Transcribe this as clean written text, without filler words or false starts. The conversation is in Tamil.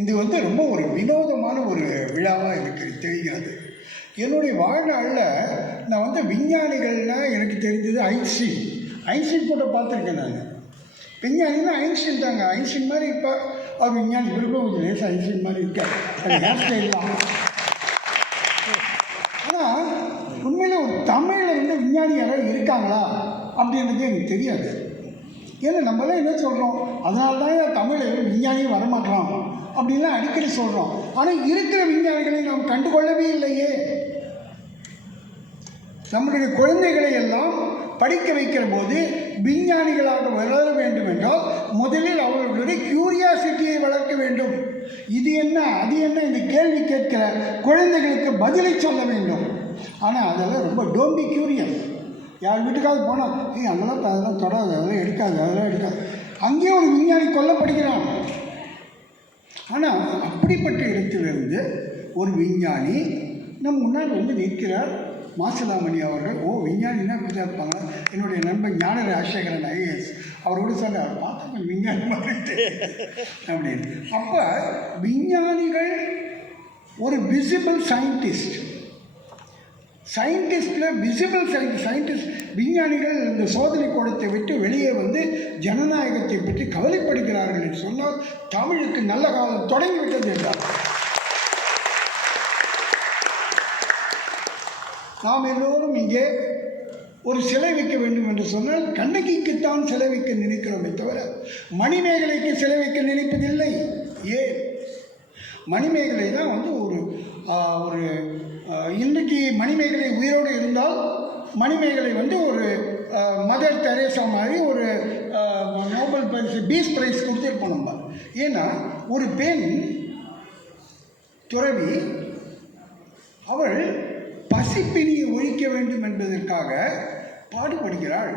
இது ரொம்ப ஒரு வினோதமான ஒரு விழாவாக எனக்கு தெரிகிறது. என்னுடைய வாழ்நாளில் நான் விஞ்ஞானிகள்னால் எனக்கு தெரிஞ்சது ஐன்ஸ்டீன் கூட பார்த்துருக்கேன். நான் விஞ்ஞானின்னா ஐன்ஸ்டீன் தாங்க. ஐன்ஸ்டீன் மாதிரி இப்போ அவர் விஞ்ஞானி இவருக்கும் கொஞ்சம் லேசாக ஐன்ஸ்டீன் மாதிரி இருக்கார், அது ஹேர் ஸ்டைல் தான். ஆனால் உண்மையில் ஒரு தமிழில் விஞ்ஞானி யாராவது இருக்காங்களா அப்படின்றது எனக்கு தெரியாது. ஏன்னா நம்மளாம் என்ன சொல்கிறோம், அதனால தான் தமிழில் விஞ்ஞானியும் வரமாட்டோம் அப்படின்லாம் அடிக்கடி சொல்கிறோம். ஆனால் இருக்கிற விஞ்ஞானிகளை நாம் கண்டுகொள்ளவே இல்லையே. நம்முடைய குழந்தைகளை எல்லாம் படிக்க வைக்கிற போது விஞ்ஞானிகளாக வளர வேண்டும் என்றால் முதலில் அவர்களுடைய கியூரியாசிட்டியை வளர்க்க வேண்டும். இது என்ன அது என்ன இந்த கேள்வி கேட்கிற குழந்தைகளுக்கு பதிலை சொல்ல வேண்டும். ஆனால் அதெல்லாம் ரொம்ப டோன்ட் பி கியூரியஸ். யார் வீட்டுக்காவது போனால் அதெல்லாம் தொடாது, அதெல்லாம் எடுக்காது. அங்கேயும் ஒரு விஞ்ஞானி கொல்லப்படுகிறான். ஆனால் அப்படிப்பட்ட இடத்திலிருந்து ஒரு விஞ்ஞானி நம் முன்னால் நிற்கிறார். மாசிலாமணி அவர்கள் விஞ்ஞானின்னா இப்படிதான் இருப்பாங்க. என்னுடைய நண்பன் ஞான ராஜசேகரன் ஐஏஎஸ் அவரோடு சொன்னார், பார்த்து விஞ்ஞானி மாதிரி அப்படின்னு. அப்போ விஞ்ஞானிகள் ஒரு விசிபிள் சயின்டிஸ்டில் விசிபிள் சயின்டிஸ்ட் விஞ்ஞானிகள் இந்த சோதனை கூடத்தை விட்டு வெளியே ஜனநாயகத்தை பற்றி கவலைப்படுகிறார்கள் என்று சொன்னால் தமிழுக்கு நல்ல காலம் தொடங்கிவிட்டது என்றார். நாம் எல்லோரும் இங்கே ஒரு சிலை வைக்க வேண்டும் என்று சொன்னால் கண்ணகிக்குத்தான் சிலை வைக்க நினைக்கிறோமே தவிர மணிமேகலைக்கு சிலை வைக்க நினைப்பதில்லை. ஏன்? மணிமேகலை தான் ஒரு இன்றைக்கு மணிமேகலை உயிரோடு இருந்தால் மணிமேகலை ஒரு மதர் தெரேசா மாதிரி ஒரு நோபல் பரிசு பீஸ் பிரைஸ் கொடுத்துருப்போம் நம்ம. ஏன்னா ஒரு பெண் துறவி அவள் பசிப்பினியை ஒழிக்க வேண்டும் என்பதற்காக பாடுபடுகிறாள்.